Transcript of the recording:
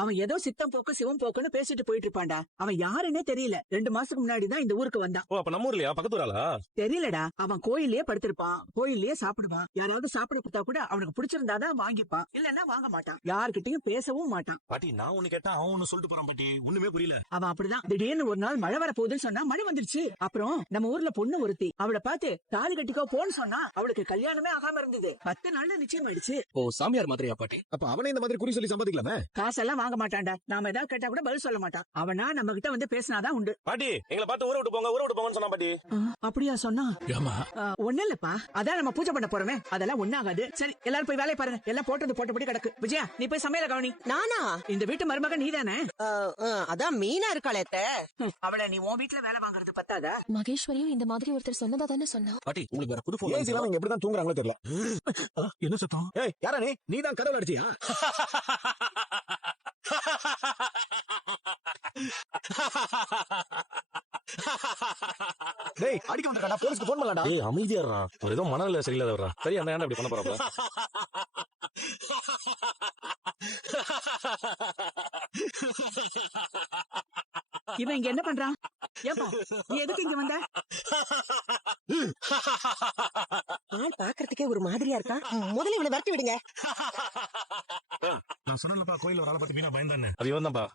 அவன் ஏதோ சித்தம் போக்கு சிவம் போக்குன்னு பேசிட்டு போயிட்டு இருப்பான்டா. அவன் யாருன்னே தெரியல. 2 மாசத்துக்கு முன்னாடிதான் இந்த ஊருக்கு வந்தான். ஓ, அப்ப நம்ம ஊர்லயா? பக்கத்து ஊராளா? தெரியலடா. அவன் கோயில்லயே படுத்திருப்பான், கோயில்லயே சாப்பிடுவான். யாராவது சாப்பிட கொடுத்தா கூட அவனுக்கு பிடிச்சிருந்தாதான் வாங்கிப்பான், இல்லன்னா வாங்க மாட்டான். யாருக்கிட்டையும் பேசவும் மாட்டான். பாட்டி, நான் ஒண்ணு கேட்டா அவன் ஒண்ணு சொல்லிட்டு போறான் பாட்டி. ஒண்ணுமே புரியல. அவன் அப்படிதான். திடீர்னு ஒரு நாள் மழை வர போகுதுன்னு சொன்னா மழை வந்துருச்சு. அப்புறம் நம்ம ஊர்ல பொண்ணு ஒருத்தி, அவளை பார்த்து தாலி கட்டிக்கோ போன்னு சொன்னா அவளுக்கு கல்யாணமே ஆகாம இருந்தது. 10 நாள்ல நிச்சயம் ஆயிடுச்சு. ஓ, சாமியார் மாதிரியா பாட்டி? அப்ப அவனே இந்த மாதிரி குறி சொல்லி சம்பாதிக்கலாமே. காசெல்லாம் வாங்க மாட்டான்டா. நாம ஏதாவது கேட்டா கூட பதில் சொல்ல மாட்டான். அவனா நம்ம கிட்ட வந்து பேசினாதான் உண்டு. பாட்டி, எங்களை பார்த்து ஊரை விட்டு போங்க, ஊரை விட்டு போங்கன்னு சொன்னா பாட்டி. அப்படியா சொன்னா? ஏமா? ஒண்ணு இல்லப்பா, அதான் நம்ம பூஜை பண்ண போறோமே, அதெல்லாம் ஒண்ணாகாது. சரி, எல்லாரும் போய் வேலையை பாருங்க. எல்லாம் போட்டது போட்டபடி கிடக்கு. விஜயா, நீ போய் சமையல கவனி. நானா? இந்த வீட்டு மருமகன் நீதானே? அதான் மீனா இருக்காளே அத்தை. அவளை நீ உன் வீட்டுல வேலை வாங்குறது பத்தாதா? மகேஸ்வரியும் இந்த மாதிரி ஒருத்தர் சொன்னதா தானே சொன்னா. பாட்டி, உங்களுக்கு வேற புது போன் ஏன் இவங்க எப்படிதான் தூங்குறாங்களோ தெரியல. என்ன சத்தம்? ஏய், யாரா நீ? நீதான் கதவுல அடிச்சியா? டேய், அடிக்க வந்தடா, போலீஸ்க்கு போன் பண்ணலடா. ஏய், அமைதியா இருடா. ஒரு ஏதோ மனநிலை சரியில்லாதவரா. சரி, அந்த ஏன்டா இப்படி பண்ண போறாப்ல? இவன் இங்க என்ன பண்றான்? ஏப்பா, நீ எதுக்கு இங்க வந்த? ஆள் பாக்குறதுக்கே ஒரு மாதிரியா இருக்கா. முதல்ல இவனை விரட்டி விடுங்க. நான் சொன்னேன்லப்பா, கோயில்ல ஒரு ஆளை பத்தி மீனா பயந்தானே. அது இவன் தான்ப்பா.